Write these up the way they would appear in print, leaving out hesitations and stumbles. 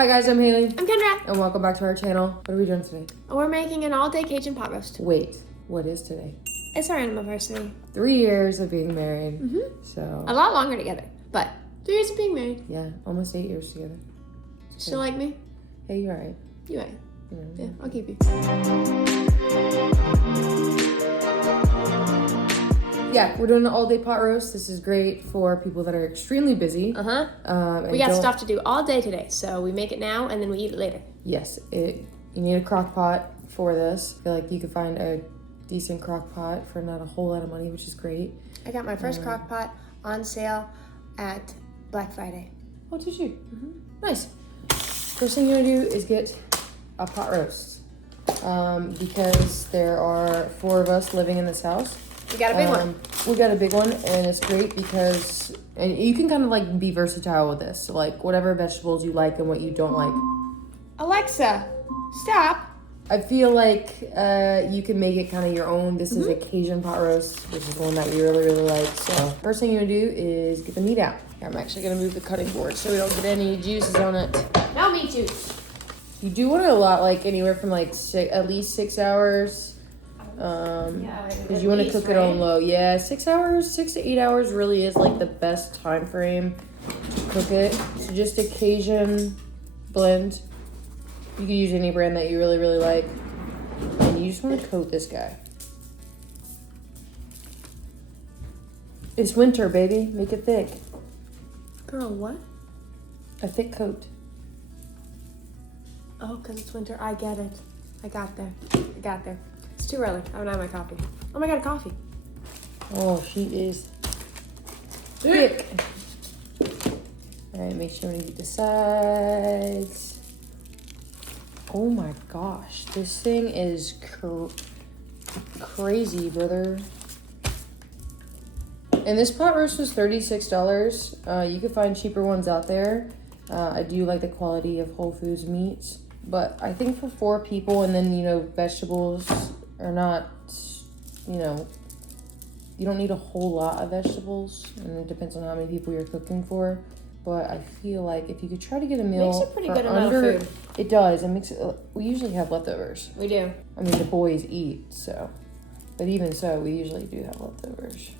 Hi guys, I'm Haley. I'm Kendra. And welcome back to our channel. What are we doing today? We're making an all-day Cajun pot roast. Wait, what is today? It's our anniversary. 3 years of being married. So A lot longer together, but 3 years of being married. yeah, almost 8 years together. Still like me? Hey, you're right. You right. Yeah, I'll keep you. Yeah, we're doing an all-day pot roast. This is great for people that are extremely busy. We got stuff to do all day today, so we make it now and then we eat it later. Yes, you need a crock pot for this. I feel like you can find a decent crock pot for not a whole lot of money, which is great. I got my first crock pot on sale at Black Friday. Oh, did you? Nice. First thing you're gonna do is get a pot roast. Because there are 4 of us living in this house. We got a big one. We got a big one, and it's great because, and you can kind of like be versatile with this. So like whatever vegetables you like and what you don't like. Alexa, stop. I feel like you can make it kind of your own. This is a Cajun pot roast, which is one that we really, really like. So first thing you're gonna do is get the meat out. I'm actually gonna move the cutting board so we don't get any juices on it. No meat juice. You do want it a lot, like anywhere from like at least 6 hours. Because you want to cook it on low. Yeah, 6 hours, 6 to 8 hours really is like the best time frame to cook it. So just a Cajun blend. You can use any brand that you really, really like. And you just want to coat this guy. It's winter, baby. Make it thick. Girl, what? A thick coat. Oh, because it's winter. I get it. I got there. It's too early. I haven't had my coffee. Oh my god, a coffee. Oh, she is thick. All right, make sure you get the sides. Oh my gosh, this thing is crazy, brother. And this pot roast was $36. You can find cheaper ones out there. I do like the quality of Whole Foods meats, but I think for 4 people, and then vegetables are not, you don't need a whole lot of vegetables, and it depends on how many people you're cooking for. But I feel like if you could try to get a meal, makes a pretty good amount of food. It does. It makes it. We usually have leftovers. We do. I mean, the boys eat, so, but even so, we usually do have leftovers.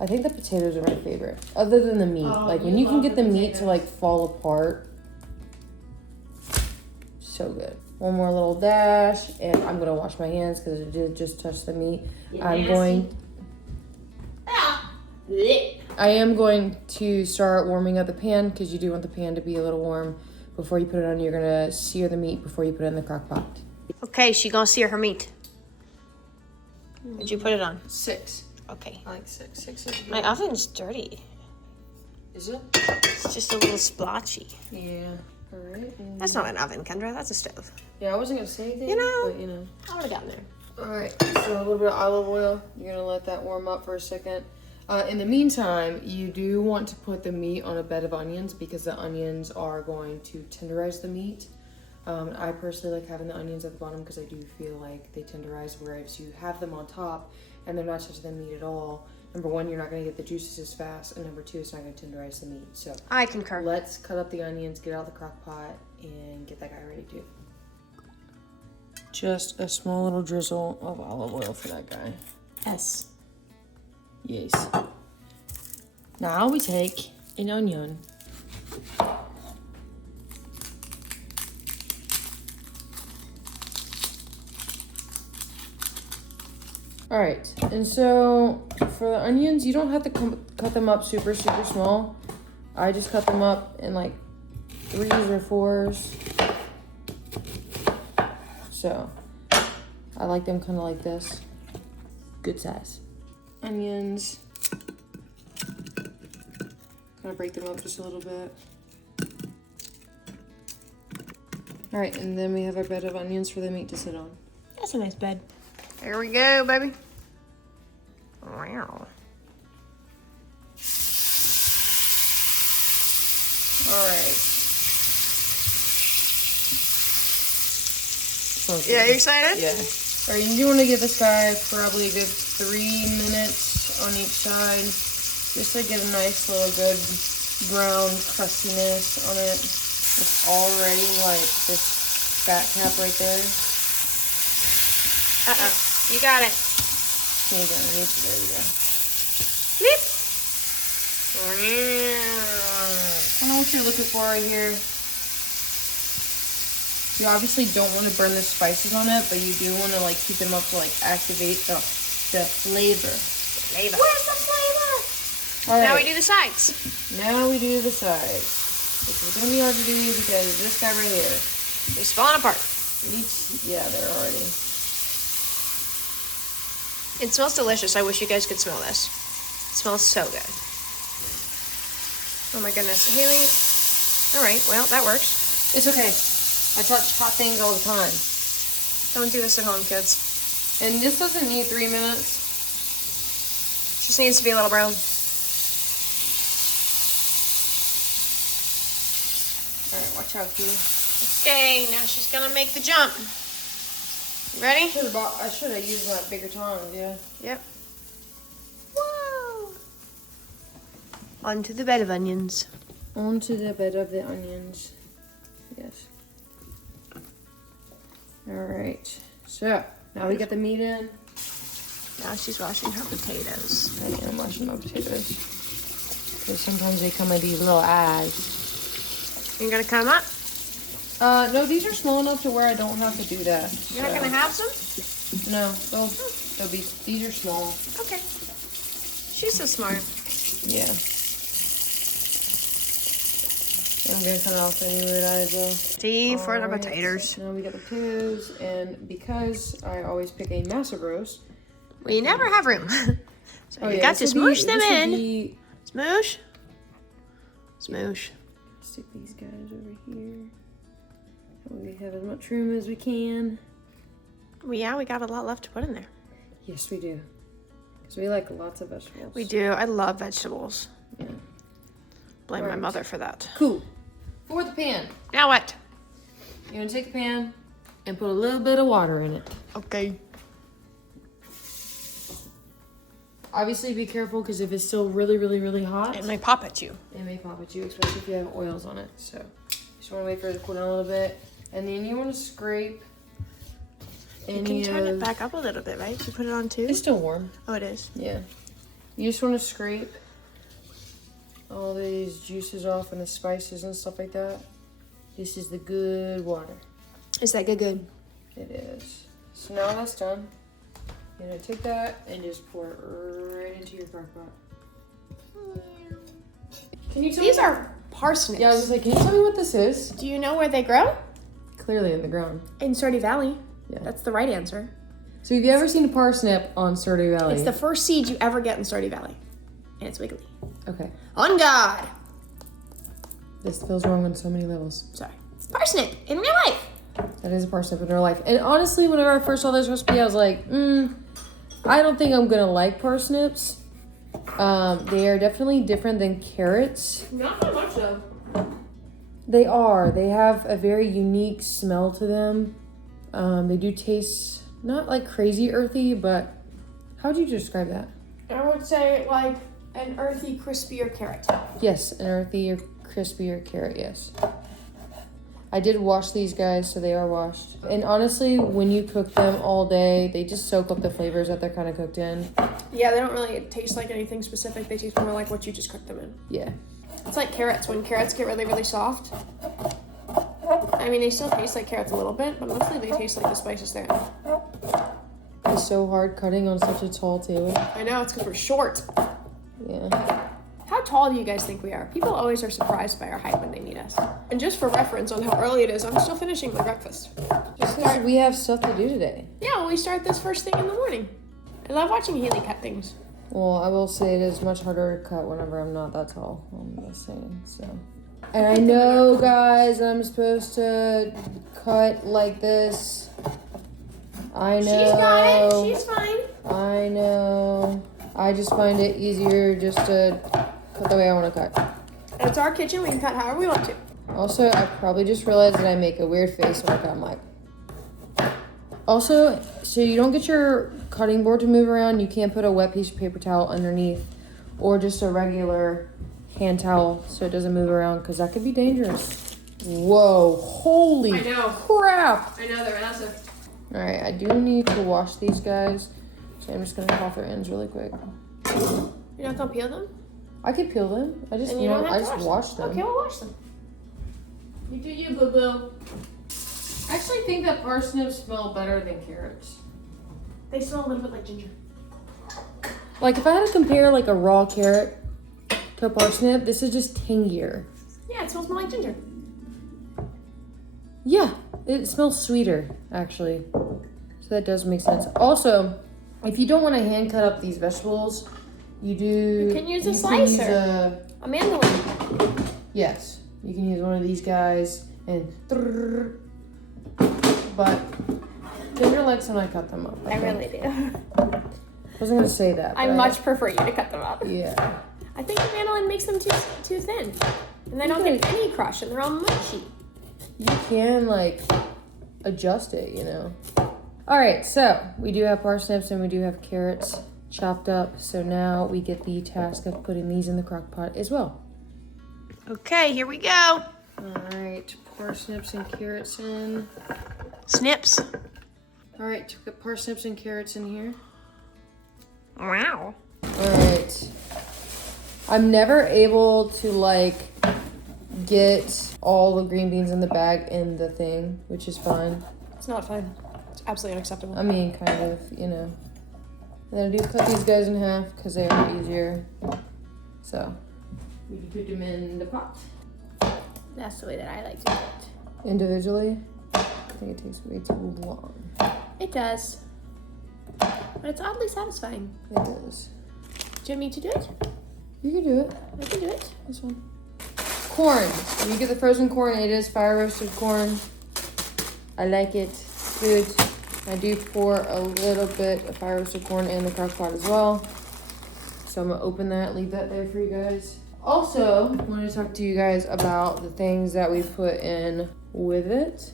I think the potatoes are my favorite, other than the meat. Like when you can get the meat to like fall apart, so good. One more little dash, and I'm gonna wash my hands because it did just touch the meat. I am going to start warming up the pan because you do want the pan to be a little warm before you put it on. You're gonna sear the meat before you put it in the crock pot. Okay, she gonna sear her meat. Did you put it on? 6. Okay. I like 6. 6 is good. My oven's dirty. Is it? It's just a little splotchy. Yeah. All right. That's not an oven, Kendra. That's a stove. Yeah, I wasn't gonna say anything. But I would have gotten there. All right. So a little bit of olive oil. You're gonna let that warm up for a second. In the meantime, you do want to put the meat on a bed of onions because the onions are going to tenderize the meat. I personally like having the onions at the bottom because I do feel like they tenderize, whereas you have them on top and they're not touching the meat at all. Number 1, you're not going to get the juices as fast, and number 2, it's not going to tenderize the meat. So I concur. let's cut up the onions, get out of the crock pot, and get that guy ready too. Just a small little drizzle of olive oil for that guy. Yes. Yes. Now we take an onion. All right, and so for the onions, you don't have to cut them up super, super small. I just cut them up in like 3s or 4s. So I like them kind of like this. Good size. Onions. Kind of break them up just a little bit. All right, and then we have our bed of onions for the meat to sit on. That's a nice bed. There we go, baby. Wow. All right. Yeah, you excited? Yeah. All right, you do want to give this guy probably a good 3 minutes on each side, just to get a nice little good brown crustiness on it. It's already like this fat cap right there. You got it. There you go. There you go. Flip. I know what you're looking for right here. You obviously don't want to burn the spices on it, but you do want to like keep them up to like activate the flavor. Where's the flavor? All right. Now we do the sides. Now we do the sides. Which is gonna be hard to do because this guy right here. He's falling apart. Yeah, they're already. It smells delicious. I wish you guys could smell this. It smells so good. Oh my goodness. Hailee. All right, well, that works. It's okay. I touch hot things all the time. Don't do this at home, kids. And this doesn't need 3 minutes. Just needs to be a little brown. Alright, watch out, Kitty. Okay, now she's gonna make the jump. You ready? I should have used my bigger tongs, yeah. Yep. Whoa! Onto the bed of onions. Onto the bed of the onions. Yes. Alright. So, now we got the meat in. Now she's washing her potatoes. I am washing my potatoes. Because sometimes they come in these little eyes. You're gonna cut them up? No, these are small enough to where I don't have to do that. You're not gonna have some? No, these are small. Okay. She's so smart. Yeah. I'm gonna cut off any weird eyes though. See, for the potatoes. Now we got the potatoes, and because I always pick a massive roast. We never have room. So you got to smoosh them in. Smoosh. Smoosh. Stick these guys over here. We have as much room as we can. Well, yeah, we got a lot left to put in there. Yes, we do. Because we like lots of vegetables. We do. I love vegetables. Yeah. Blame my mother for that. Cool. For the pan. Now what? You're going to take the pan and put a little bit of water in it. Okay. Obviously, be careful because if it's still really, really, really hot, It may pop at you. it may pop at you, especially if you have oils on it. So, just want to wait for it to cool down a little bit. And then you want to scrape You can turn it back up a little bit, right? You put it on too? It's still warm. Oh, it is. Yeah. You just want to scrape all these juices off and the spices and stuff like that. This is the good water. Is that good? It is. So now that's done. You're going to take that and just pour it right into your crock pot. Can you tell These me? are parsnips. Yeah, I was like, can you tell me what this is? Do you know where they grow? Clearly in the ground. In Sturdy Valley. Yeah. That's the right answer. So have you ever seen a parsnip on Sturdy Valley? It's the first seed you ever get in Sturdy Valley. And it's wiggly. Okay. On God! This feels wrong on so many levels. Sorry. Parsnip in real life. That is a parsnip in real life. And honestly, whenever I first saw this recipe, I was like, I don't think I'm gonna like parsnips. They are definitely different than carrots. Not so much though. They are. They have a very unique smell to them. They do taste not like crazy earthy, but how would you describe that? I would say like an earthy, crispier carrot. Yes, an earthy or crispier carrot, yes. I did wash these guys, so they are washed. And honestly, when you cook them all day, they just soak up the flavors that they're kind of cooked in. Yeah, they don't really taste like anything specific. They taste more like what you just cooked them in. Yeah. It's like carrots. When carrots get really, really soft, I mean, they still taste like carrots a little bit, but mostly they taste like the spices they're in. It's so hard cutting on such a tall table. I know, it's because we're short. Yeah. How tall do you guys think we are? People always are surprised by our height when they meet us. And just for reference on how early it is, I'm still finishing my breakfast. Just because we have stuff to do today. Yeah, well, we start this first thing in the morning. I love watching Hailee cut things. Well, I will say it is much harder to cut whenever I'm not that tall. I'm just saying, so. And I know, guys, I'm supposed to cut like this. I know. She's got it. She's fine. I know. I just find it easier just to cut the way I want to cut. It's our kitchen. We can cut however we want to. Also, I probably just realized that I make a weird face when I cut my. Also, so you don't get your cutting board to move around, you can't put a wet piece of paper towel underneath or just a regular hand towel so it doesn't move around because that could be dangerous. Whoa, holy I know. crap. I know, they're massive. All right, I do need to wash these guys. So I'm just gonna cut off their ends really quick. You're not gonna peel them? I could peel them. I just And you don't have I to just wash washed them. Okay, we'll wash them. You do you, boo-boo. I actually think that parsnips smell better than carrots. They smell a little bit like ginger. Like if I had to compare like a raw carrot to a parsnip, this is just tangier. Yeah, it smells more like ginger. Yeah, it smells sweeter actually. So that does make sense. Also, if you don't want to hand cut up these vegetables, you can use a slicer. A mandolin. Yes, you can use one of these guys and. But Kendra likes when I cut them up. I really do. I wasn't gonna say that. I much prefer you to cut them up. Yeah. I think the mandolin makes them too thin, and they don't get any crush, and they're all mushy. You can like adjust it, you know. All right, so we do have parsnips and we do have carrots chopped up. So now we get the task of putting these in the crock pot as well. Okay, here we go. All right, parsnips and carrots in. Snips. All right, put parsnips and carrots in here. Wow. All right. I'm never able to like get all the green beans in the bag in the thing, which is fine. It's not fine. It's absolutely unacceptable. I mean, kind of, you know. And then I do cut these guys in half because they are easier. So we can put them in the pot. That's the way that I like to do it. Individually, I think it takes way too long. It does. But it's oddly satisfying. It is. Do you want me to do it? You can do it. I can do it. This one. Corn. You get the frozen corn. It is fire roasted corn. I like it. Good. I do pour a little bit of fire roasted corn in the crock pot as well. So I'm gonna open that, leave that there for you guys. Also, I wanted to talk to you guys about the things that we put in with it.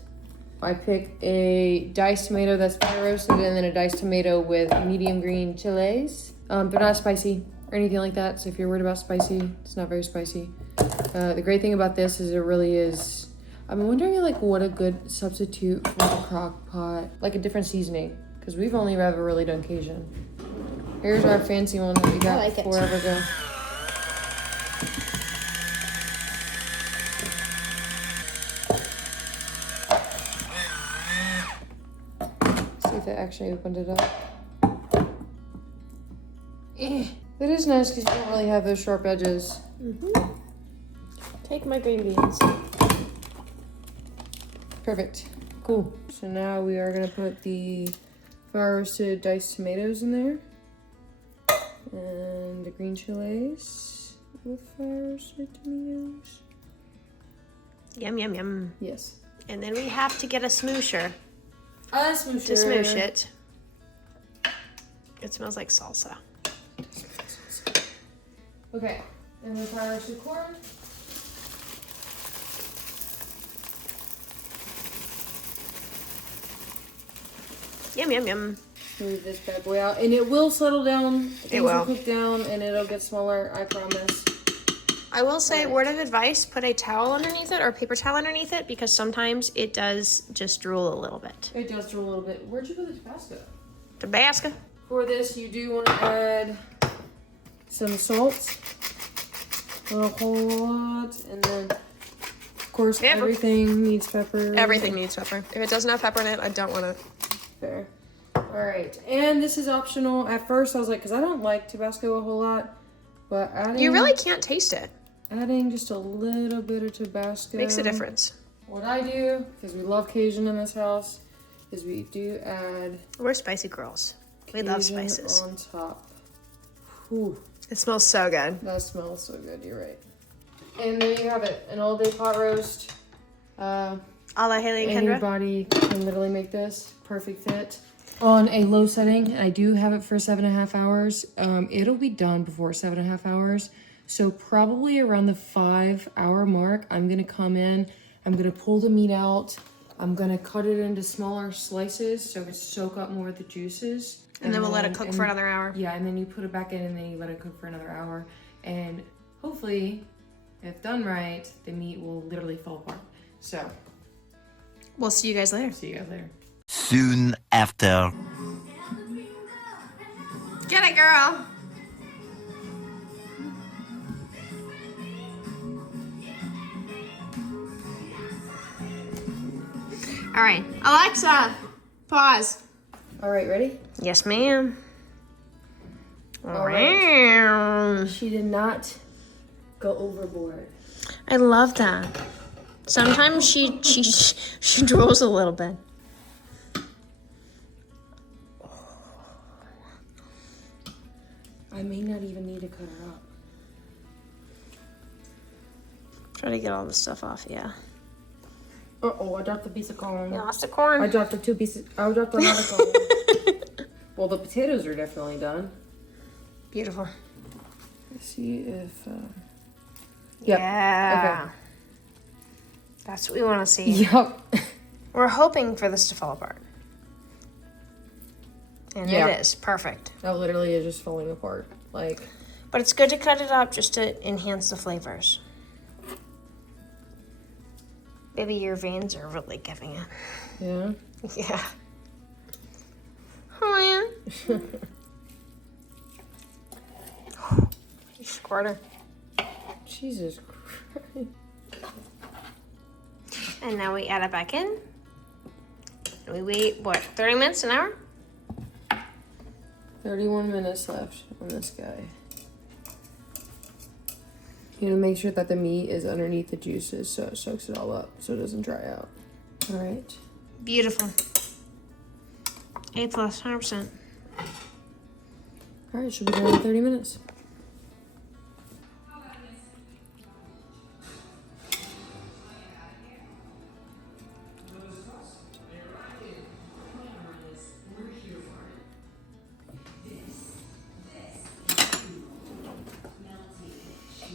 I picked a diced tomato that's fire roasted and then a diced tomato with medium green chilies. They're not spicy or anything like that, so if you're worried about spicy, it's not very spicy. The great thing about this is it really is, I'm wondering like what a good substitute for the crock pot, like a different seasoning, because we've only ever really done Cajun. Here's our fancy one that we got forever ago. See if it actually opened it up. That is nice because you don't really have those sharp edges. Mm-hmm. Take my green beans. Perfect. Cool. So now we are going to put the fire roasted diced tomatoes in there. And the green chilies with fire roasted tomatoes. Yum, yum, yum. Yes. And then we have to get a smoosher. A smoosher. To smoosh it. It smells like salsa. Okay. And the fire roasted corn. Yum, yum, yum. Move this bad boy out. And it will settle down. It will. Cook down and it'll get smaller, I promise. I will say, word of advice, put a towel underneath it or a paper towel underneath it because sometimes it does just drool a little bit. It does drool a little bit. Where'd you put the Tabasco? Tabasco. For this, you do want to add some salt. Not a whole lot. And then, of course, Pepper. everything needs pepper. Everything needs pepper. If it doesn't have pepper in it, I don't want it. Fair. Alright. And this is optional. At first, I was like, because I don't like Tabasco a whole lot. But adding... You really can't taste it. Adding just a little bit of Tabasco. Makes a difference. What I do, because we love Cajun in this house, is we do add... We're spicy girls. We love Cajun spices. on top. Whew. It smells so good. That smells so good, you're right. And there you have it, an all-day pot roast. A la Hailee and Kendra. Anybody can literally make this. Perfect fit. On a low setting, I do have it for 7.5 hours. It'll be done before 7.5 hours. So probably around the 5-hour mark, I'm gonna come in, I'm gonna pull the meat out, I'm gonna cut it into smaller slices so it soak up more of the juices. And then we'll let it cook for another hour. Yeah, and then you put it back in and then you let it cook for another hour. And hopefully, if done right, the meat will literally fall apart. So, We'll see you guys later. see you guys later. Soon after. Get it, girl. All right, Alexa, pause. All right, ready? Yes, ma'am. All right. She did not go overboard. I love that. Sometimes she drools a little bit. I may not even need to cut her up. Try to get all the stuff off, yeah. Uh-oh, I dropped a piece of corn. You lost the corn. I dropped I dropped another corn. Well, the potatoes are definitely done. Beautiful. Let's see if... Yep. Yeah. Okay. That's what we want to see. Yep. We're hoping for this to fall apart. And Yeah. it is. Perfect. That literally is just falling apart. Like... But it's good to cut it up just to enhance the flavors. Maybe your veins are really giving it. Yeah? Yeah. Oh, yeah. You squirter. Jesus Christ. And now we add it back in. And we wait, what, 30 minutes, an hour? 31 minutes left on this guy. You know, make sure that the meat is underneath the juices so it soaks it all up so it doesn't dry out. All right. Beautiful. A+, 100%. All right, should be done in 30 minutes.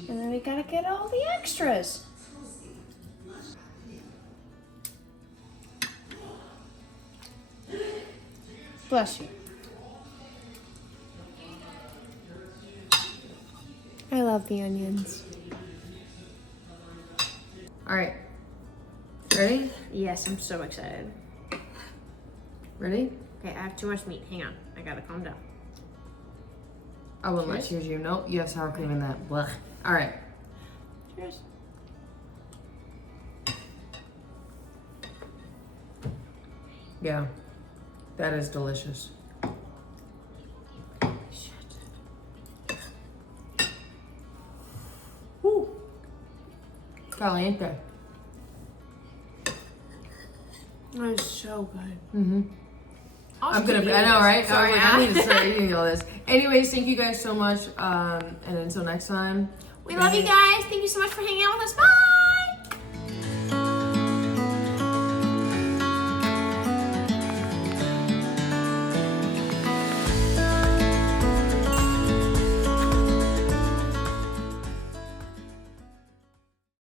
And then we gotta get all the extras. Bless you. I love the onions. All right. Ready? Yes, I'm so excited. Ready? Okay, I have too much meat. Hang on. I gotta calm down. I wouldn't let you. Nope, you have sour cream in that. Blech. All right. Cheers. Yeah. That is delicious. Woo. Caliente. That is so good. Mm-hmm. I know, right? Sorry, I need to start eating all this. Anyways, thank you guys so much. And until next time. We love you guys. Thank you so much for hanging out with us. Bye!